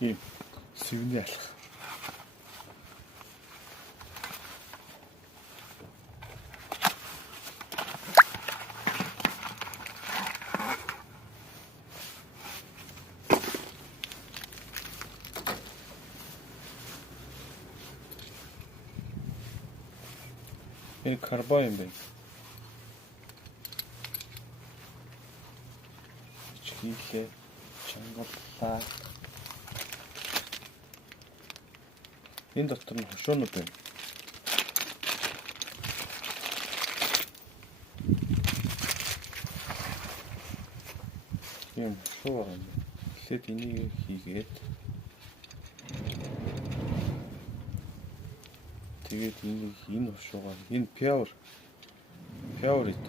ийм сэвний алах. Энэ карбон юм байна. Ичхийлээ, чангаллаа. Энэ дотор нь хошуунууд байна. Ийм хошуу байна. Эхлээд энийг хийгээд тэгээд энэ хошуугаар энэ пяур ит.